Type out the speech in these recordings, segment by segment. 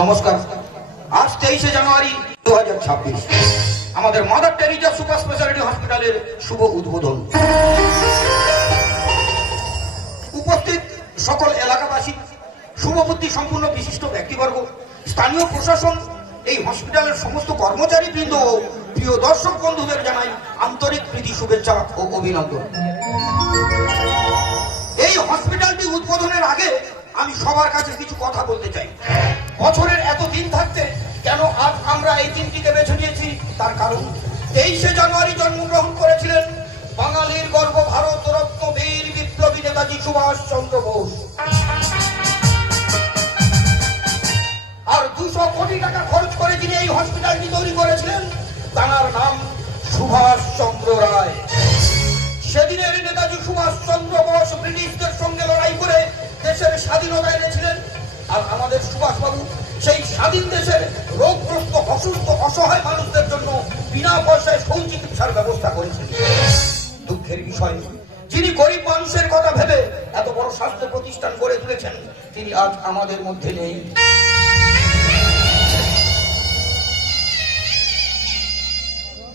নমস্কার। আজ 23শে জানুয়ারি 2026 আমাদের মাদার টেরিজা সুপার স্পেশালিটি হসপিটালের শুভ উদ্বোধন। উপস্থিত সকল এলাকাবাসী, শুভবুদ্ধি সম্পূর্ণ বিশিষ্ট ব্যক্তিবর্গ, স্থানীয় প্রশাসন, এই হসপিটালের সমস্ত কর্মচারী বৃন্দ ও প্রিয় দর্শক বন্ধুদের জানাই আন্তরিক প্রীতি, শুভেচ্ছা ও অভিনন্দন। এই হসপিটালটি উদ্বোধনের আগে আমি সবার কাছে কিছু কথা বলতে চাই। বছরের এত দিন থাকতে কেন আজ আমরা এই দিনটিকে বেছে নিয়েছি তার কারণ 23শে জানুয়ারি জন্মগ্রহণ করেছিলেন বাঙালির গর্ব ভারত রত্ন বীর বিপ্লবী নেতাজি সুভাষ চন্দ্র বোস। আর 200 কোটি টাকা খরচ করে যিনি এই হসপিটালটি তৈরি করেছিলেন তার নাম সুভাষ চন্দ্র রায়। সেদিনের নেতাজি সুভাষ চন্দ্র বোস ব্রিটিশদের সঙ্গে লড়াই করে দেশের স্বাধীনতা এনেছিলেন। আর আমাদের সুভাষবাবু সেই স্বাধীন দেশের রোগগ্রস্ত, অসুস্থ, অসহায় মানুষদের জন্য বিনা পয়সায় সুচিকিৎসার ব্যবস্থা করেছিলেন। দুঃখের বিষয়, যিনি গরিব মানুষের কথা ভেবে এত বড় স্বাস্থ্য প্রতিষ্ঠান গড়ে তুলেছেন তিনি আজ আমাদের মধ্যে নেই।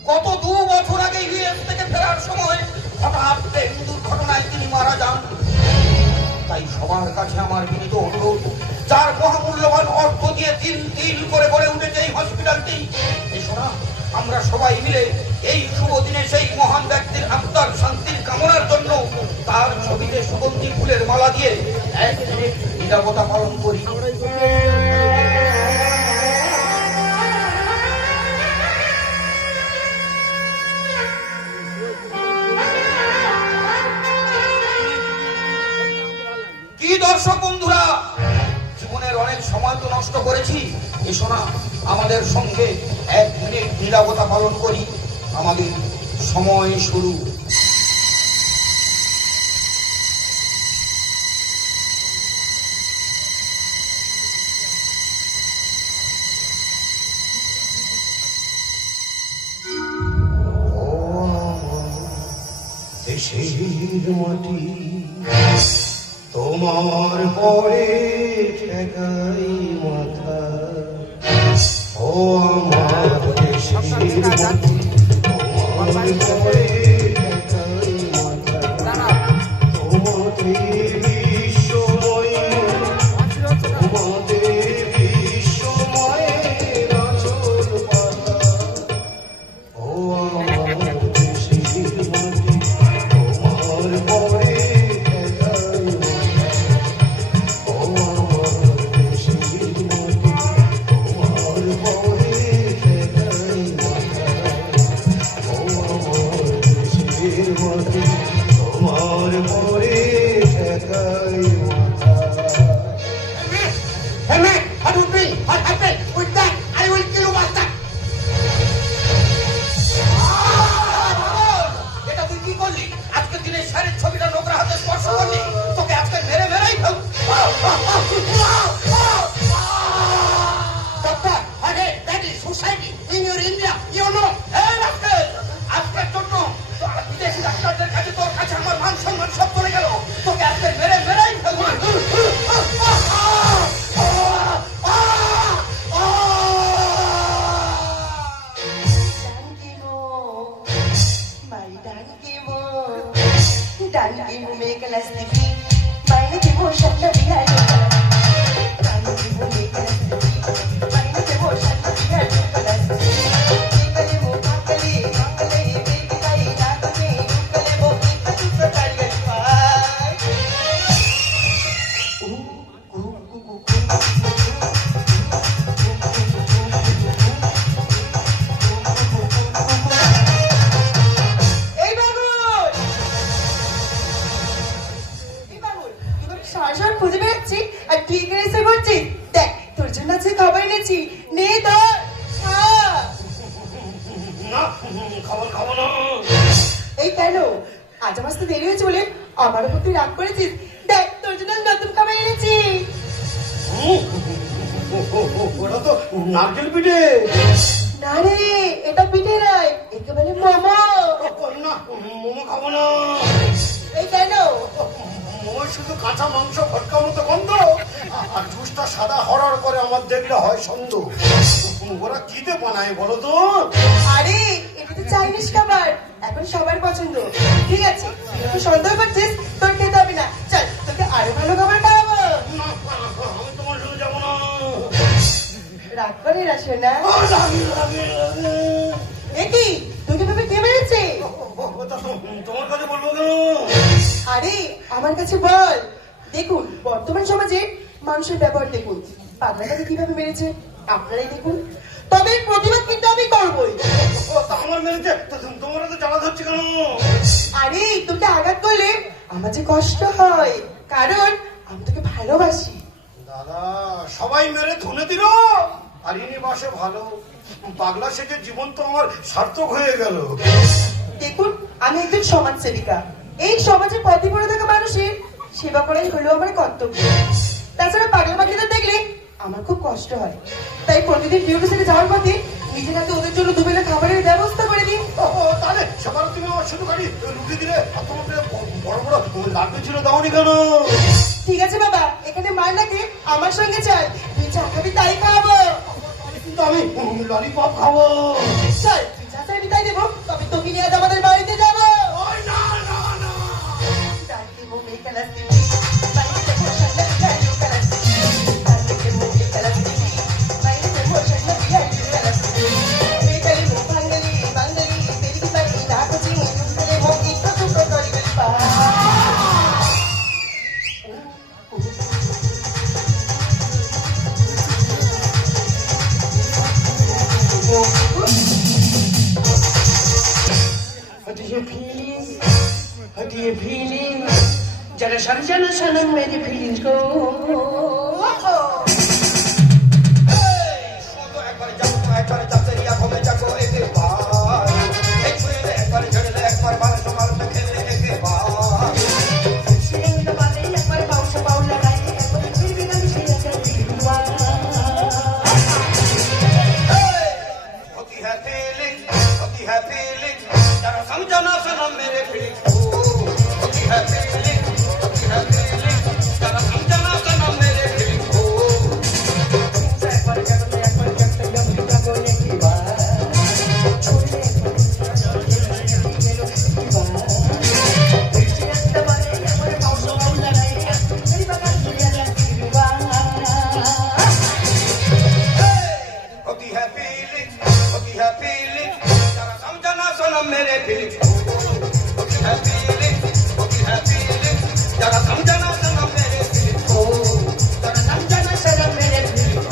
গত 2 বছর আগে ইউএস থেকে ফেরার সময় হঠাৎ ট্রেন দুর্ঘটনায় তিনি মারা যান। তাই সবার কাছে আমার বিনীত অনুরোধ, যার মহামূল্যবান অর্থ দিয়ে তিল তিল করে গড়ে উঠেছে এই হসপিটালটি, এসো না আমরা সবাই মিলে এই শুভ দিনে সেই মহান ব্যক্তির আত্মার শান্তির কামনার জন্য তার ছবিতে সুগন্ধি ফুলের মালা দিয়ে 1 মিনিট নীরবতা পালন করি। কি দর্শক বন্ধুরা, জীবনের অনেক সময় তো নষ্ট করেছি, এসো না আমাদের সঙ্গে 1 মিনিট নীরবতা পালন করি। আমাদের সময় শুরু। দেশের মাটি তোমার পরে ঠেকাই মাথা, ও আমার দেশের মাটি তোমার পরে ঠেকাই মাথা, তোমাদের বিশ্বময়, তোমাদের বিশ্বময়ের আঁচল পাতা, ও আমার দেশের মাটি তোমার পরে আজ আমার তো দেরি হয়েছে বলে আমার উপর তুই রাগ করেছিস। দেখ তোর জন্য নতুন খাবার এনেছি। ওটা তো নারকেল পিঠে। না রে, এটা পিঠে নয়, একে বলে মোমো। না, মোমো খাবো না। এই কেন? ওই শুধু কাঁচা মাংস ভটকা মতো গন্ধ, আর জুসটা সাদা হরহর করে আমার দেখলে হয় সন্দেহ। ওরা কিতে বানায় বলো তো? আরে এটা তো চাইনিজ খাবার, এখন সবার পছন্দ। ঠিক আছে, তুই তো সন্দেহ করছিস, তোর খেতে হবে না। চল, তোকে আরো ভালো খাবার খাওয়াবো। না, আমি তোমার সাথে যাবো না। রাগ করে আসে না। ও, লাগে, লাগে, লাগে। এ কি, তোকে ভাবে কে মেরেছে? তা তোমার কাছে বলবো কেন? আরে আমার কাছে বল। দেখুন বর্তমান সমাজে মানুষের ব্যবহার দেখুন, পাগলাটাকে কিভাবে মেরেছে আপনারাই দেখুন। তবে এর প্রতিবাদ কিন্তু আমি করবই। তা আমার মেরেছে, তোমার তো জ্বালা ধরছে কেন? আরে তোকে আঘাত করলে আমার যে কষ্ট হয়, কারণ আমি তোকে ভালোবাসি। দাদা, সবাই মেরে ধুনে দিল, আর ইনি বাসে ভালো। পাগলা শেখে জীবন তো আমার সার্থক হয়ে গেল। দেখুন আমি একজন সমাজ সেবিকা, এই সমাজে পথে পড়ে থাকা মানুষের সেবা করাই হলো আমার কর্তব্য। তাছাড়া পাগল পাখিদের দেখলে আমার খুব কষ্ট হয়, তাই প্রতিদিন ডিউটি সেটে যাওয়ার পথে নিজের হাতে ওদের জন্য দুবেলা খাবারের ব্যবস্থা করে দিই। তাহলে সবার তুমি আমার শুধু খালি রুটি দিলে, আর তোমাকে বড় বড় লাড্ডু ছিল দাওনি কেন? ঠিক আছে বাবা, এখানে মার নাকি আমার সঙ্গে চল, তুই চা খাবি তাই খাওয়াবো। কিন্তু আমি ললিপপ খাবো। চল, তুই যা চাইবি তাই দেবো, তবে তোকে নিয়ে আজ আমাদের বাড়িতে যাবো। ওই না, না, না। ডাক দেবো মেয়ে খেলাস দিবি, বাড়িতে বসে না বিহারি খেলাস দিবি। ডাক দেবো মেয়ে খেলাস দিবি, বাড়িতে বসে না বিহারি খেলাস দিবি। মেয়ে খেলি মো বাঙালি, বাঙালি, তেরি বাড়ি না কুচি মুখে মো ইতো দুটো করি পা। What do you feeling? What do you feeling? Jana sanam mere feelings go. একবারে যাবো তো একবারে যাচ্ছে রিয়া কমে যাবো একবার, এই ছুঁয়ে একবারে ঝেড়ে একবার মানুষ মানুষ খেলে একবার। Sing the ballet, ekbar bounce baula rai, ekbar fir bhi na mishi acha होती है फीलिंग, होती है फीलिंग, जरा समझो ना सनम मेरे फीलिंग। होती है फीलिंग, होती है फीलिंग, जरा समझो ना सनम मेरे feeling. ekbar jagte yam jago ne ki ba. Chole Sing the ballet, ekbar bounce baula rai, ekbar fir bhi na mishi acha होती है फीलिंग, होती है फीलिंग, जरा समझो ना सनम मेरे फीलिंग। होती है फीलिंग, होती है फीलिंग, जरा समझो ना सनम मेरे फीलिंग। जरा समझो ना सनम मेरे फीलिंग।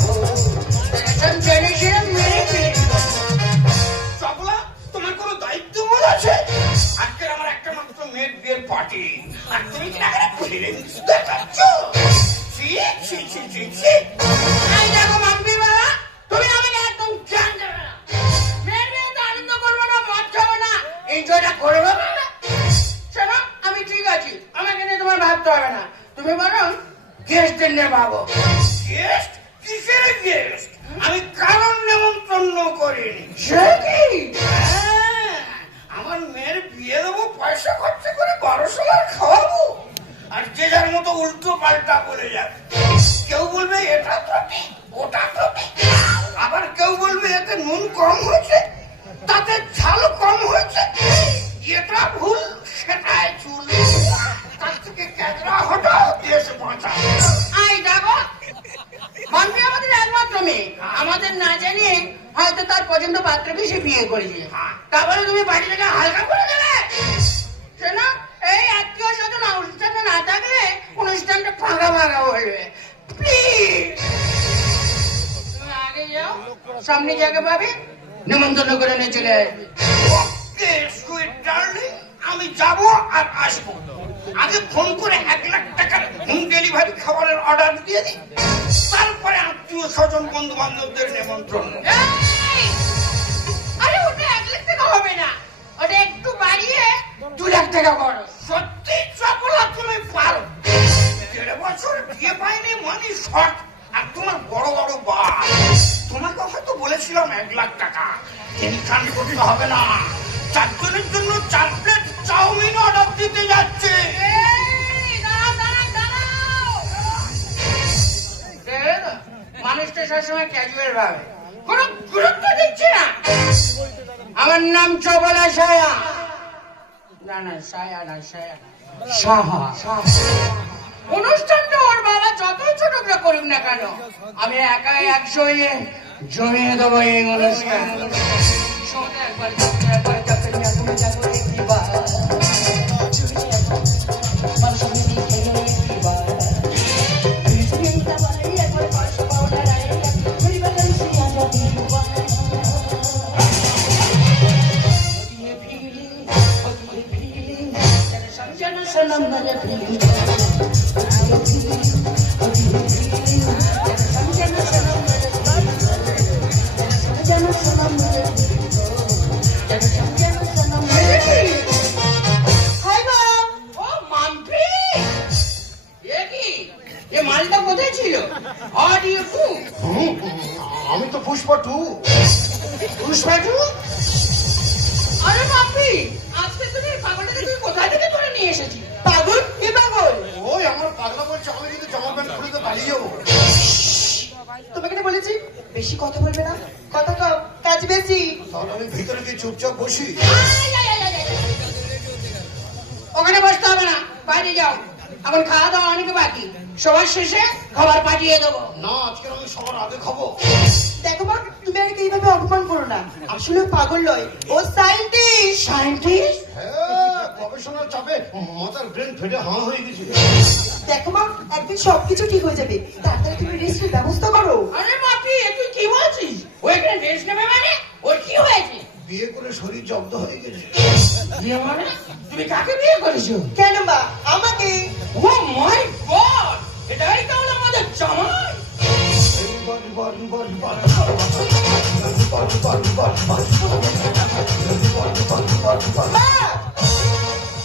চপলা, তোমার কোনো দায়িত্ব বোধ আছে? আজকে আমার একটা মাত্র মেয়ের বিয়ের পার্টি, আর তুমি কি না ফিলিংস দেখাচ্ছ? ছি ছি ছি ছি ছি। এই দেখো মাম্পি বাবা, তুমি আমাকে একদম জানতে না। মেয়ের বিয়েতে আনন্দ করবো না, মদ খাবো না, এনজয়টা করবো না। শোনো, আমি ঠিক আছি, আমাকে নিয়ে তোমার ভাবতে হবে না। তুমি বরং গেস্টদের নিয়ে ভাবো। গেস্ট? কিসের গেস্ট? আমি কারণ নেমন্ত্রণ করিনি। সে কি? হ্যাঁ, আমার মেয়ের বিয়ে দেবো, পয়সা খরচা করে 1200 বার খাওয়াবো, আর যে যার মতো উল্টো পাল্টা বলে যাবে। কেউ বলবে এটা ত্রুটি, ওটা ত্রুটি, আবার কেউ বলবে এতে নুন কম হয়েছে, তাতে ঝাল কম হয়েছে, এটা ভুল, সেটাই চুল। তার থেকে ক্যাজরা হটাও, দেশ বাঁচাও। এই দেখো, মাম্পি আমাদের একমাত্র মেয়ে, আমাদের না জানিয়ে হয়তো তার পছন্দ পাত্রকে সে বিয়ে করেছে। তারপরে তুমি বাড়ি থেকে হালকা করে দেবে? শোনো, এই আত্মীয় স্বজন অনুষ্ঠানে না থাকলে অনুষ্ঠানটা ফাঁকা ফাঁকা বলবে। প্লিজ তুমি আগে যাও, সামনে জায়গা পাবে, নিমন্ত্রণ করে নিয়ে চলে আসবে। ওকে সুইট ডার্লিং, আমি যাব আর আসবো। আগে ফোন করে 1 লাখ টাকার হোম ডেলিভারি খাবারের অর্ডার দিয়ে দিই, তারপরে আত্মীয় স্বজন বন্ধু বান্ধবদের নিমন্ত্রণ। এই! আরে ওটা 1 লাখ টাকা হবে না, ওটা একটু বাড়িয়ে 2 লাখ টাকা করো। সত্যি চপলা, তুমি পারো। 1.5 বছর বিয়ে পাইনি মানি শর্ট, আর তোমার বড় বড় বার। তোমাকে হয়তো বলেছিলাম 1 লাখ টাকা, টেনশন করতে হবে না। 4 জনের জন্য 4 প্লেট চাউমিন অর্ডার দিতে যাচ্ছে। এই, দাঁড়া, দাঁড়া, মানুষটা সবসময় ক্যাজুয়াল ভাবে কোনো গুরুত্ব দিচ্ছে না। আমার নাম চবলা সায়া। না না সায়া না, সায়া না, সাহা। অনুষ্ঠানটা ওর বাবা যতই ছোট করে করুক না কেন, আমি একাই 100 জমিয়ে দেবো এই অনুষ্ঠান। শোনো একবার, একবার যাতে তুমি জানো একবার মালটা কোথায় ছিল? আমি তো পুষ্পা 2। পুষ্পাটু? আরে বাপি, আজকে তুমি পাগলটাকে তুমি কোথা থেকে ধরে নিয়ে এসেছি? পাগল? কি পাগল? ওই আমার পাগলা বলছে আমি কিন্তু জামা প্যান্ট খুলে পালিয়ে যাবো। তোমাকে না বলেছি বেশি কথা বলবে না, কথা কম কাজ বেশি। তাহলে আমি ভিতরে গিয়ে চুপচাপ বসি। ওখানে বসতে হবে না, বাইরে যাও। এখন খাওয়া দাওয়া অনেক বাকি, সবার শেষে খাবার পাঠিয়ে দেবো। না, আজকে আমি সবার আগে খাবো। দেখো মা, তুমি আর এইভাবে অপমান করো না। আসলে ও পাগল নয়, ও সায়েন্টিস্ট। সায়েন্টিস্ট? হ্যাঁ, গবেষণার চাপে মাথার ব্রেন ফেটে হাঁ হয়ে গেছে। দেখো মা, একদিন সবকিছু ঠিক হয়ে যাবে, তাড়াতাড়ি তুমি রেস্টের ব্যবস্থা করো। আরে বাপি, তুই কি বলছিস? ও এখানে রেস্ট নেবে মানে? ওর কি হয়েছে? বিয়ে করে শরীর জব্দ হয়ে গেছে। বিয়ে মানে? তুমি কাকে বিয়ে করেছো? কেন মা? আমাকে। ও মাই গড, এটাই তাহলে আমাদের জামাই। মা!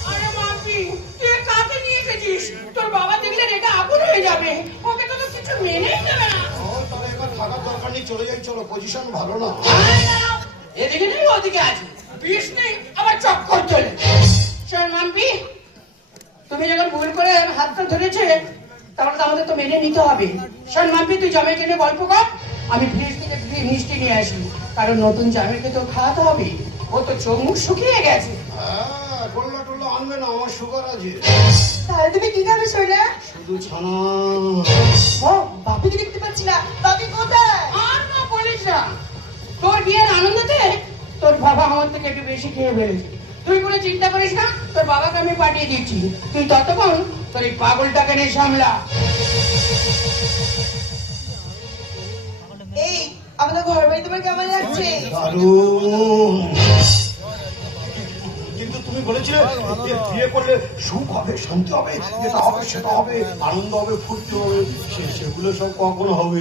আরে বাপি, তুই কাকে নিয়ে এসেছিস? তোর বাবা দেখলে রেখে আগুন হয়ে যাবে, ওকে তো কিছু মেনেই নেবে না। তাহলে এবার থাকার দরকার নেই, চলে যাই চলো, পজিশন ভালো না। এদিকে নেই ওদিকে আছে, বিষ নেই আবার চক্কর চলে। শোন মাম্পি, তুমি যখন ভুল করে হাতটা ধরেছে, তাহলে তো আমাদের তো মেনে নিতে হবে। শোন মাম্পি, তুই জামাইকে নিয়ে গল্প কর, আমি ফ্রিজ থেকে মিষ্টি নিয়ে আসি, কারণ নতুন জামাইকে তো খাওয়াতে হবে। ও তো চোখ মুখ শুকিয়ে গেছে। হ্যাঁ, গোল্লা টোল্লা আনবে না, আমার সুগার আছে। তাহলে তুমি কি খাবে সোনা? শুধু ছানা। ও, বাপিকে দেখতে পাচ্ছি না, বাপি কোথায়? আর না বলিস না, তোর বিয়ের আনন্দতে তোর বাবা আমার থেকে একটু বেশি খেয়ে ফেলেছে। তুই কোনো চিন্তা করিস না, তোর বাবাকে আমি পাঠিয়ে দিচ্ছি, তুই ততক্ষণ তোর এই পাগলটাকে নিয়ে সামলা। এই, আমাদের ঘর বাড়ি তোমার কেমন লাগছে? দারুণ। কিন্তু তুমি বলেছিলে যে বিয়ে করলে সুখ হবে, শান্তি হবে, এটা হবে সেটা হবে, আনন্দ হবে, ফুর্তি হবে, সেগুলো সব কখন হবে?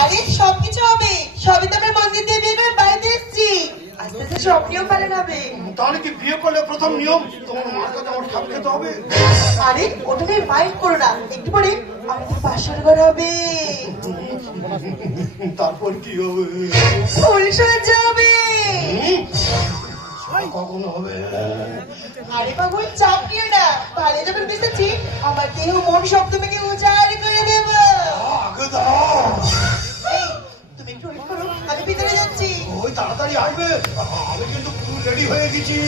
আরে সবকিছু হবে, সবই তো আমরা মন্দির দিয়ে বিয়ে করে বাড়িতে এসেছি, আস্তে আস্তে সব নিয়ম পালন হবে। তাহলে কি বিয়ে করলে প্রথম নিয়ম তোমার মার কাছে আমার ঠাপ খেতে হবে? আরে ওটা নিয়ে মাইন্ড করো না, একটু পরে আমাদের বাসর ঘর হবে, তারপর কি হবে? ফুল সাজাবে। কখন হবে? আরে পাগল, চাপ নিয়ে না, ভালো যখন বেঁচেছি আমার দেহ মন সব তোমাকে উজাড় করে দেব। আগে দাও। এই, তুমি একটু wait করো, আমি ভিতরে যাচ্ছি। ওই তাড়াতাড়ি আসবে, আমি কিন্তু পুরো রেডি হয়ে গেছি।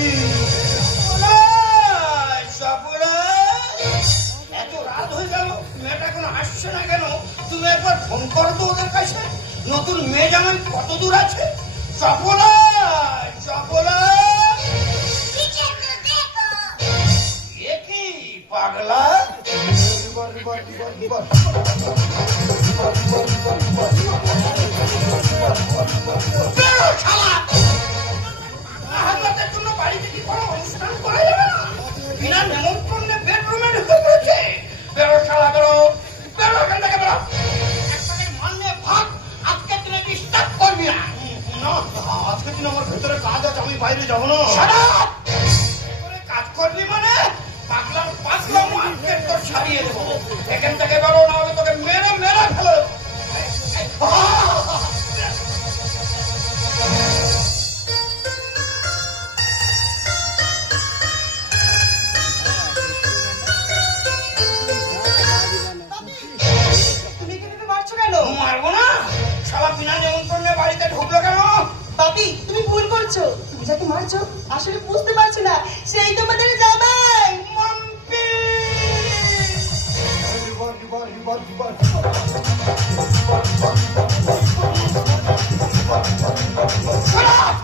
এত রাত হয়ে গেল, মেয়েটা এখন আসছে না কেন? তুমি একবার ফোন করো তো ওদের কাছে। নতুন মেয়ে জামাই কত দূর আছে? চপলা, চপলা। এ কি পাগলা? বেরো শালা! আহ্লাদের জন্য বাড়িতে কি কোনো অনুষ্ঠান করা যাবে না? বিনা নিমন্ত্রণে বেডরুমে ঢুকে পড়েছে। বেরো শালা, বেরো, বেরো এখান থেকে, বেরো। একটাকে মান্য ভাগ, আজকের দিনে ডিস্টার্ব করবি না। না, আজকের দিন আমার ভেতরে কাজ আছে, আমি বাইরে যাবো না। Shut up! করে কাজ করবি মানে পাগলাম পাগলাম আজকে তোর ছাড়িয়ে দেবো। এখান থেকে বেরো, না হলে তোকে মেরে মেরে ফেলে দেবো। তুমি এখানে মারছো কেন? মারবো না? বিনা নিমন্ত্রণে বাড়িতে ঢুকলো কেন? বাপি তুমি ভুল করছো, তুমি যাকে মারছো আসলে বুঝতে পারছো না সেই তোমাদের জামাই। মাম্পি! খারাপ!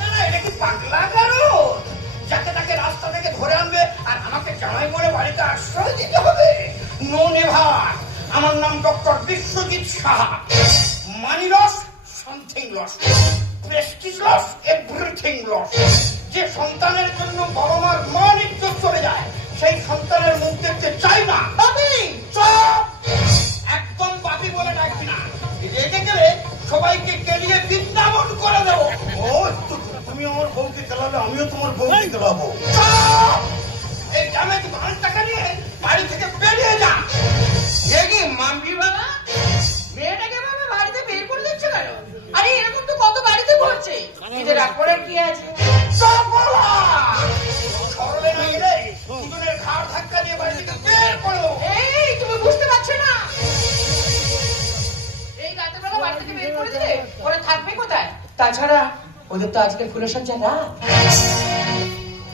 না, না, এটা কি পাগলা কারো? যাকে তাকে রাস্তা থেকে ধরে আনবে আর আমাকে জামাই বলে বাড়িতে আশ্রয় দিতে হবে? No never. আমার নাম doctor Biswajit Saha. Money loss, something loss. Prestige loss, everything loss. যে সন্তানের জন্য বাবা মার মান ইজ্জত চলে যায়, সেই সন্তানের মুখ দেখতে চাই না। বাপি চুপ! একদম বাপি বলে ডাকবি না। রেগে গেলে সবাইকে কেলিয়ে বৃন্দাবন করে দেবো। ও তুমি আমার বউকে খেলাবে, আমিও তোমার বউকে খেলাবো। চুপ! এই গ্রামে ভাড়ার টাকা নিয়ে বাড়ি থেকে বেরিয়ে যা। কি মাম্পি বাবা, মেয়েটাকে ভাবে বাড়িতে বের করে দিচ্ছে কেন? আরে এরকম তো কত বাড়িতে ঘটছে, এদের রাগ করার কি আছে? চুপ বলা! সরলে না গেলে দুজনের ঘাড় ধাক্কা দিয়ে বাড়ি থেকে বের করো। এই তুমি বুঝতে পারছো না, এই রাতের বেলা বাড়ি থেকে বের করে দিলে ওরা থাকবে কোথায়? তাছাড়া ওদের তো আজকে ফুলসজ্জা না।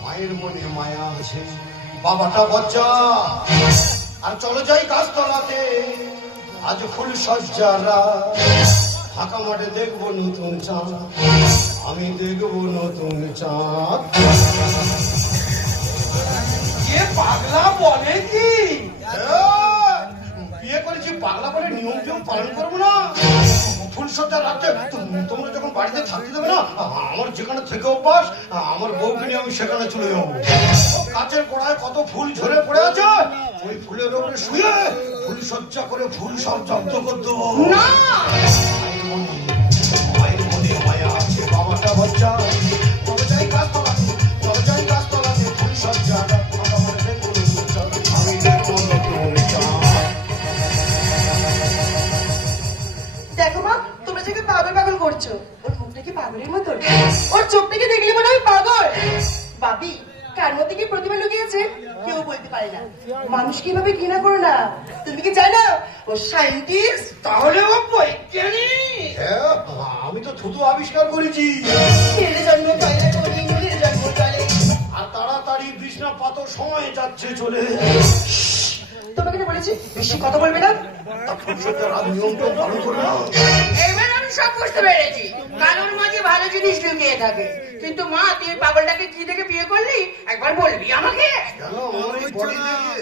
মায়ের মনে মায়া আছে, বাবাটা বচ্চা। আর চলো যাই গাছতলাতে, আজ ফুল সজ্জারা। ফাঁকা মাঠে দেখবো নতুন চাঁদ, আমি দেখবো নতুন চাঁদ। কে পাগলা বলে কি? বিয়ে করেছি পাগলা বলে নিয়ম টিয়ম পালন করবো না? ফুলসজ্জার রাতে তোমরা যখন বাড়িতে থাকতে দেবে না, আমার যেখানে থেকে অভ্যাস, আমার বউকে নিয়ে আমি সেখানে চলে যাবো। গাছের গোড়ায় কত ফুল ঝরে পড়ে আছে, ওই ফুলের উপরে শুয়ে ফুলসজ্জা করে ফুল সব জব্দ করতো না, মায়ের মনে মায়া আছে, বাবাটা বাচ্চা। চলো যাই গাছতলাতে, চলো যাই গাছতলাতে, ফুলসজ্জা আমি দেখবো নতুন চাঁদ। দেখো মা, তোমরা যাকে পাগল পাগল করছো, ওর মুখটা কি পাগলের মতন? ওর চোখটাকে দেখলে মনে হয় পাগল। বাপি, কার মধ্যে কি প্রতিভা লুকিয়েছে কেউ বলতে পারে না। মানুষ কিভাবে ঘৃণা করো না, তুমি কি জানো ও সায়েন্টিস্ট? তাহলে ও বৈজ্ঞানিক। হ্যাঁ, আমি তো থুতু আবিষ্কার করেছি। ছেলে জন্ম পয়লা করি, নুনের জন্ম চলে। আর তাড়াতাড়ি বিছনা পাতো সময় যাচ্ছে চলে। তোমাকে না বলেছি বেশি কথা বলবে না। তা ফুলসজ্জার আজ নিয়মটা পালন করে না। এবার আমি সব বুঝতে পেরেছি, কারোর মাঝে ভালো জিনিস লুকিয়ে থাকে। কিন্তু মা, তুই পাগলটাকে কি দেখে বিয়ে করলি একবার বলবি আমাকে? কেন আমার এই বডি দেখে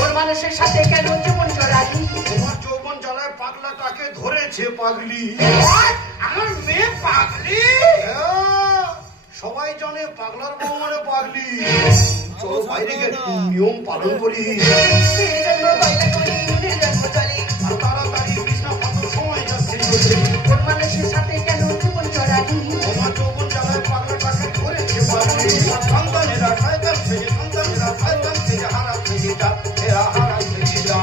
ওর মানুষের সাথে কেন জীবন চলালি? তোমার যৌবন জ্বালায় পাগলাটাকে ধরেছে পাগলি। আমার মেয়ে পাগলি? হ্যাঁ, সবাই জানে পাগলার বউ মানে পাগলি। চলো বাইরে গিয়ে নিয়ম পালন করি। ছেলে জন্ম পয়লা করি, নুনের জন্ম চলে। আর তাড়াতাড়ি বিছনা পাতো সময় যাচ্ছে চলে। ওর মানুষের সাথে কেন জীবন চলালি? তোমার যৌবন জ্বালায় পাগলাটাকে ধরেছে পাগলি। সন্তানেরা শয়তান সেজে, সন্তানেরা শয়তান সেজে হারাচ্ছে যেটা, এরা হারাচ্ছে যেটা।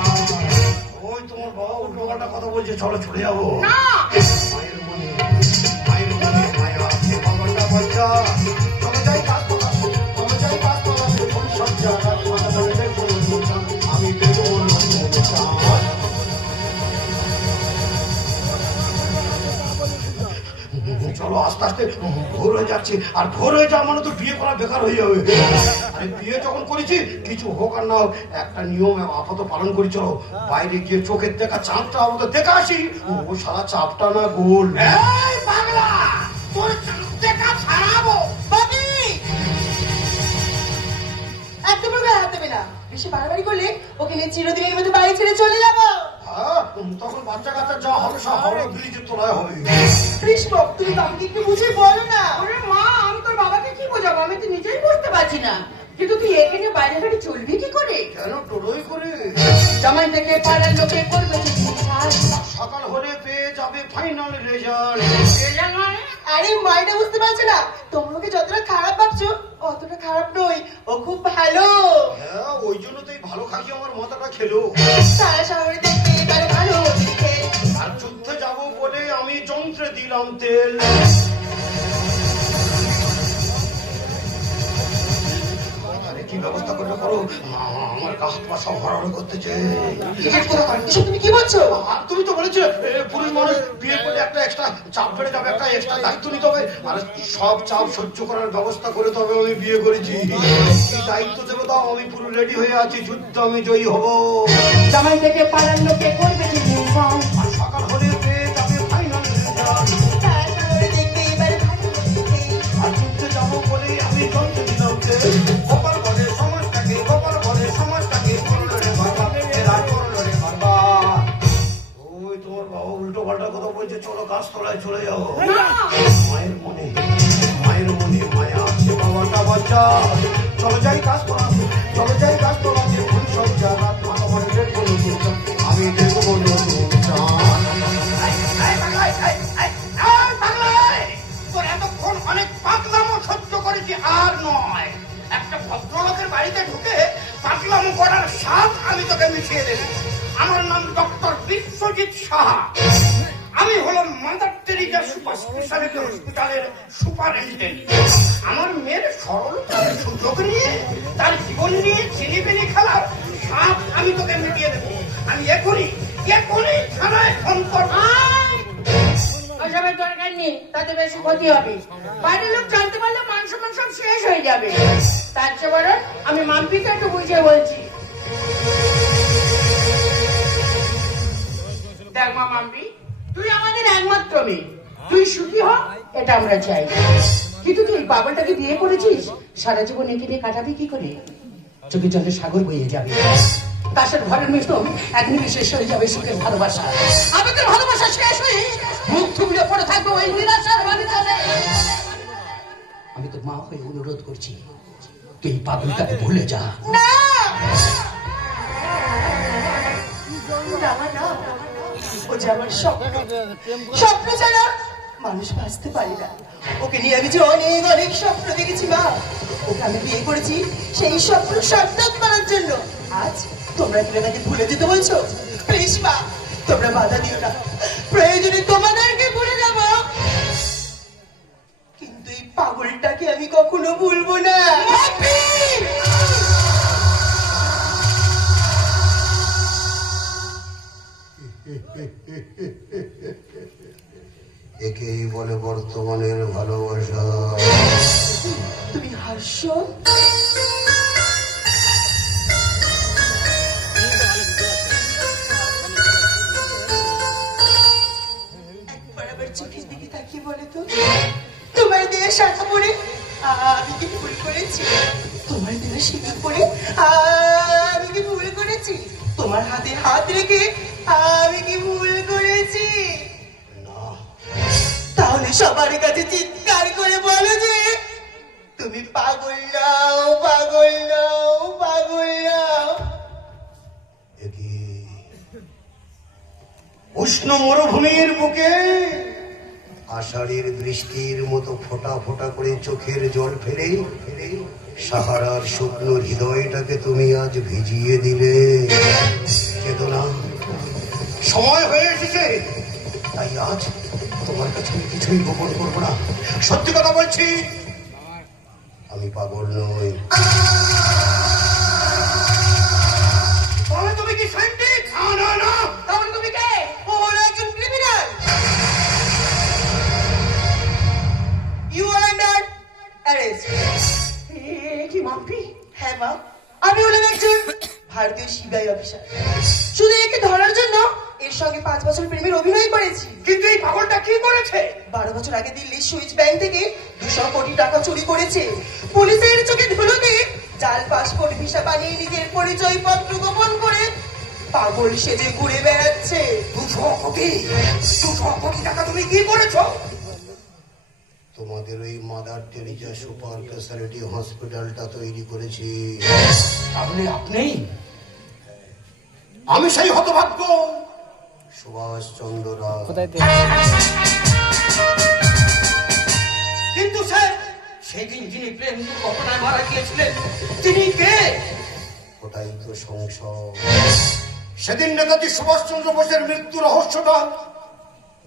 ওই তোমার বাবা উল্টোপাল্টা কথা বলছে, চলো চলে যাবো। না, মায়ের মনে মায়া আছে, বাবাটা বাচ্চা। চলো যাই গাছতলাতে, চলো যাই গাছতলাতে, ফুলসজ্জা রাত মাথায় দেখবো নতুন চাঁদ, আমি দেখবো নতুন চাঁদ। চলো আস্তে আস্তে ভোর হয়ে যাচ্ছে, আর ভোর হয়ে যাওয়া মানে তো বিয়ে করা বেকার হয়ে যাবে। আরে বিয়ে যখন করেছি, কিছু হোক আর না হোক একটা নিয়ম আপাতত পালন করি। চলো বাইরে গিয়ে চোখের দেখা চাঁদটা আপাতত দেখে আসি। ও সারা চাপটা না গোল। এই পাগলা, তোর চাঁদ দেখা ছাড়াবো। বাপি, একদম ওর গায়ে হাত দেবে না। বেশি বাড়াবাড়ি করলে ওকে নিয়ে চিরদিনের মধ্যে বাড়ি ছেড়ে চলে যাবো। হ্যাঁ, তখন বাচ্চা কাচ্চা যা হবে সব হাওড়া ব্রিজে তোলায় হবে। কৃষ্ণ, তুমি বাপিকে একটু বুঝে বলো না। ওরে মা, আমি তোর বাবাকে কি বোঝাবো? আমি তো নিজেই বুঝতে পারছি না। কিন্তু তুই এখানে বাইরে ঘাটে চলবি কি করে? কেন টোড়ই করে? জামাই থেকে পাড়ার লোকে করবে যে বিশ্বাস। সকাল হলে পেয়ে যাবে ফাইনাল রেজাল্ট। আরে মাইটা বুঝতে পারছো না, তোমরা ওকে যতটা খারাপ ভাবছো অতটা খারাপ নই, ও খুব ভালো। হ্যাঁ, ওই জন্য তো এই ভালো খাকি আমার মাথাটা খেলো। সারা শহরে দেখবে তার ভালো হচ্ছে। আর যুদ্ধে যাবো বলে আমি যন্ত্রে দিলাম তেল। আরে কি ব্যবস্থা করবে করো, আমার কাজ পা সব হরহর করতেছে। এসব তুমি কি বলছো? আর তুমি তো বলেছিলে পুরুষ মানুষ বিয়ে করলে একটা এক্সট্রা চাপ বেড়ে যাবে, একটা এক্সট্রা দায়িত্ব নিতে হবে, আর সব চাপ সহ্য করার ব্যবস্থা করে তবে আমি বিয়ে করেছি। কি দায়িত্ব দেবো দাও, আমি পুরো রেডি হয়ে আছি, যুদ্ধ আমি জয়ী হব। জামাই থেকে পালার লোকে করবে যে নির্মম। আর সকাল হলে পেয়ে যাবে ফাইনাল রেজাল্ট। তারপরে দেখবে এবার ভালো লাগবে। আর যুদ্ধে যাবো বলে আমি যন্ত্র দিলাম গোপাল বলে সমাজটাকে, গোপাল বলে সমাজটাকে করলো রে বাবা, এরা করলো রে বাবা। ওই তোমার বাবা উল্টো পাল্টা কথা বলছে, চলো গাছতলায় চলে যাও। মায়ের মনে মায়া আছে বাবাটা বাচ্চা, চলো যাই গাছতলা, চলো যাই গাছতলা, যে ফুল সজ্জা রাত মাথা মারে দেখবো নতুন চাঁদ, আমি দেখবো নতুন চাঁদ। তোর এতক্ষণ অনেক পাগলামো সহ্য করেছি, আর নয়। একটা ভদ্রলোকের বাড়িতে ঢুকে পাগলামো করার স্বাদ আমি তোকে মিশিয়ে দেব। আমার নাম ডক্টর বিশ্বজিৎ সাহা, আমি হলাম মাদার টেরিজা সুপার স্পেশালিটি হসপিটালের সুপারিনটেন্ডেন্ট। আমার মেয়ের সরলতার সুযোগ নিয়ে তার জীবন নিয়ে চিনিবিনি খেলার স্বাদ আমি তোকে মিটিয়ে দেবো। আমি এখনই থানায় ফোন করবো। ওসবের দরকার নেই, তাতে বেশি ক্ষতি হবে। বাড়ির লোক জানতে পারলে মান সম্মান সব শেষ হয়ে যাবে। তার চেয়ে বরং আমি মাম্পিকে একটু বুঝিয়ে বলছি। দেখ মা মাম্পি, তুই আমাদের একমাত্র মেয়ে, তুই সুখী হ এটা আমরা চাই। কিন্তু তুই বাবাটাকে বিয়ে করেছিস, সারা জীবন একে নিয়ে কাটাবি কি করে? চোখের জলে সাগর বইয়ে যাবে, তার সাথে ঘরের মিষ্টম এক নিমিষে শেষ হয়ে যাবে সুখের ভালোবাসা। আমাদের ভালোবাসা শেষ হয়ে মুখ থুবড়ে পড়ে থাকবে ওই নিরাশার বাড়িতে। আমি তোর মা হয়ে অনুরোধ করছি, তুই পাগলটাকে ভুলে যা। না না না, ও যে আমার স্বপ্ন ছাড়া মানুষ বাঁচতে পারি না। ওকে নিয়ে আমি যে অনেক অনেক স্বপ্ন দেখেছি মা, ওকে আমি বিয়ে করেছি সেই স্বপ্ন সার্থক করার জন্য। আজ তোমরা কিনা তাকে ভুলে যেতে বলছো? প্লিজ মা, তোমরা বাধা দিও না, প্রয়োজনে তোমাদেরকে ভুলে যাবো, কিন্তু এই পাগলটাকে আমি কখনো ভুলবো না। একেই বলে বর্তমানের ভালোবাসা। তুমি হাসছো? একবার আবার চোখের দিকে তাকিয়ে বলে তো, তোমার দেহে শাখা পড়ে আমি কি ভুল করেছি? তোমার দেহে সিঁদুর পড়ে আমি কি ভুল করেছি? তোমার হাতে হাত রেখে আমি কি ভুল করেছি? তাহলে সবার কাছে চিৎকার করে বলো যে তুমি পাগল নাও, পাগল নাও, পাগল নাও। উষ্ণ মরুভূমির বুকে আষাঢ়ের বৃষ্টির মতো ফোঁটা ফোঁটা করে চোখের জল ফেলে ফেলে সাহারার শুকনো হৃদয়টাকে তুমি আজ ভিজিয়ে দিলে। চেতনা, সময় হয়ে এসেছে, তাই আজ তোমার কাছে আমি কিছুই গোপন করবো না। সত্যি কথা বলছি, আমি পাগল নই। তুমি কি সাইন্টিস্ট? না না, তখন তুমি কে? ওরা একজন criminal. You are under arrest. কি মাম্পি? হ্যাঁ মা, আমি হলাম একজন ভারতীয় সিবিআই অফিসার। শুধু একে ধরার জন্য এর সঙ্গে 5 বছর প্রেমের অভিনয় করেছি। কিন্তু এই পাগলটা কি করেছে? 12 বছর আগে দিল্লির সুইচ ব্যাংক থেকে 200 কোটি টাকা চুরি করেছে। পুলিশের চোখে ধুলো দিয়ে জাল পাসপোর্ট ভিসা বানিয়ে নিজের পরিচয় পত্র গোপন করে পাগল সেজে ঘুরে বেড়াচ্ছে। 200 কোটি টাকা তুমি কি করেছো? তোমাদের ওই মাদার টেরিজা সুপার স্পেশালিটি হসপিটালটা তৈরি করেছি। তাহলে আপনি? আমি সেই হতভাগ্য সুভাষ চন্দ্র রায়। কিন্তু স্যার, সেদিন যিনি প্লেন দুর্ঘটনায় মারা গিয়েছিলেন তিনি কে? ওটাই তো সংশয়। সেদিন নেতাজি সুভাষ চন্দ্র বোসের মৃত্যু রহস্যটা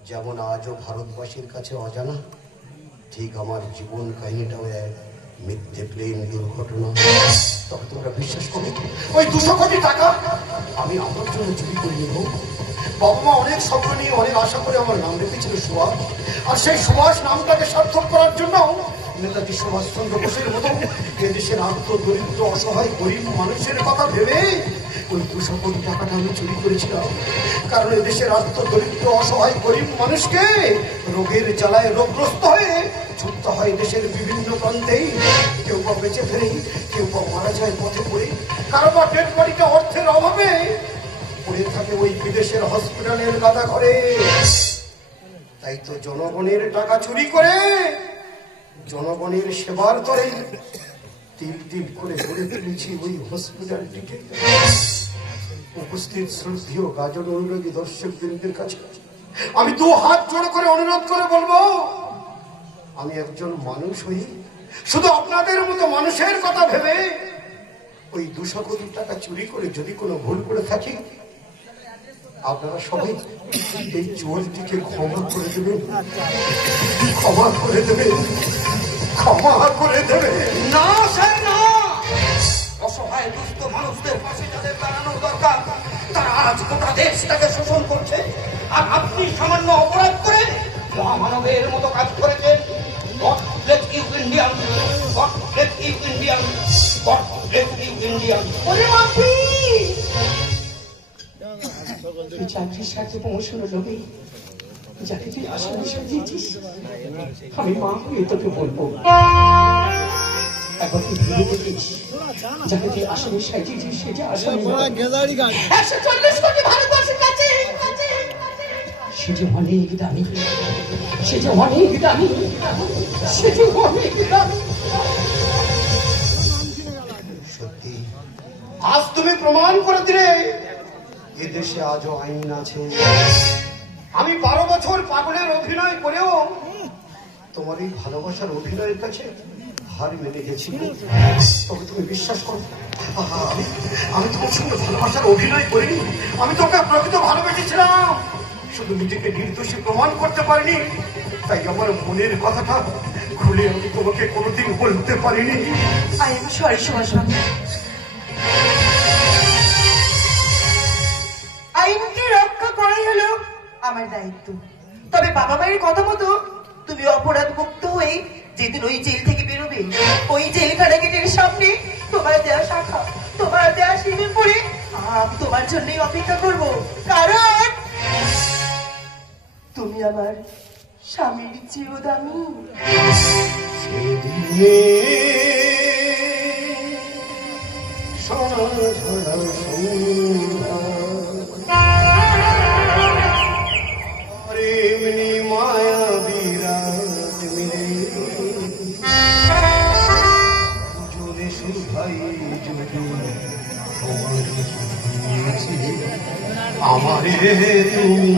যেমন আজও ভারতবাসীর কাছে অজানা, ঠিক আমার জীবন কাহিনীটাও এক মিথ্যে প্লেন দুর্ঘটনা, তবে তোমরা বিশ্বাস করো ওই 200 কোটি টাকা আমি আমার জন্য চুরি করে নেব। বাবা মা অনেক স্বপ্ন নিয়ে অনেক আশা করে আমার নাম রেখেছিল সুভাষ, আর সেই সুভাষ নামটাকে সার্থক করার জন্য নেতাজি সুভাষচন্দ্র বোসের মতো এদেশের আত্মদরিদ্র অসহায় গরিব মানুষের কথা ভেবে ওই 200 কোটি টাকাটা আমি চুরি করেছিলাম। কারণ এদেশের আত্মদরিদ্র অসহায় গরিব মানুষকে রোগের জ্বালায় রোগগ্রস্ত হয়ে ছুটতে হয় দেশের বিভিন্ন প্রান্তেই। কেউ বা বেঁচে ফেরে, কেউ বা মারা যায় পথে পড়ে, কারো বা ডেড বডিটা অর্থের অভাবে পড়ে থাকে ওই বিদেশের হসপিটালের গাদা ঘরে। তাই তো জনগণের টাকা চুরি করে জনগণের সেবার তরে তিল তিল করে গড়ে তুলেছি ওই হসপিটালটিকে। উপস্থিত শ্রদ্ধেয় গাজন অনুরাগী দর্শক বৃন্দের কাছে আমি 2 হাত জোড় করে অনুরোধ করে বলবো, আমি একজন মানুষ হই, শুধু আপনাদের মতো মানুষের কথা ভেবে ওই 200 কোটি টাকা চুরি করে যদি কোনো ভুল করে থাকি, আপনারা সবাই এই চোরটিকে ক্ষমা করে দেবেন, ক্ষমা করে দেবেন, ক্ষমা করে দেবেন। না স্যার না, অসহায় দুস্থ মানুষদের পাশে যাদের দাঁড়ানোর দরকার তারা আজ গোটা দেশটাকে শোষণ করছে, আর আপনি সামান্য অপরাধ করে মহামানবের মতো কাজ করেছেন। God bless you Indian, God bless you Indian, God bless you Indian। ওরে মাপি তুই চাকরির সাথে প্রমোশনের লোভে যাকে তুই আসামি সাজিয়েছিস, আমি মা হয়ে তোকে বলবো, একবার তুই ভেবে দেখিস যাকে তুই আসামি সাজিয়েছিস সে যে আসামি নয়। 140 কোটি ভারতবর্ষের কাছে সে যে অনেক দামি, সে যে অনেক দামি, সে যে অনেক দামি। সত্যি আজ তুমি প্রমাণ করে দিলে এদেশে আজও আইন আছে। আমি 12 বছর পাগলের অভিনয় করেও তোমার এই ভালোবাসার অভিনয়ের কাছে হার মেনে গেছি। তবে তুমি বিশ্বাস করো, আমি তোমার সঙ্গে ভালোবাসার অভিনয় করিনি, আমি তোকে প্রকৃত ভালোবেসেছিলাম, শুধু নিজেকে নির্দোষী প্রমাণ করতে পারিনি। তাই আমার মনের কথাটা খুলে আমি তোমাকে কোনোদিন বলতে পারিনি। আই এম সরি সুভাষবাবু। আইনকে রক্ষা করাই হলো আমার দায়িত্ব। তবে বাবা মায়ের কথা মতো তুমি অপরাধ মুক্ত হয়ে যেদিন ওই জেল থেকে বেরোবে, ওই জেলখানা গেটের সামনে তোমার দেওয়া শাখা, তোমার দেওয়া শিবির পড়ে আমি তোমার জন্যই অপেক্ষা করব, কারণ তুমি আমার স্বামীর চেয়েও দামি। সেদিনে সোনা ঝরা সন্ধ্যা, এমনি মায়া বিরাট মিলে দুজনে সুধাই যদি আমারে তুমি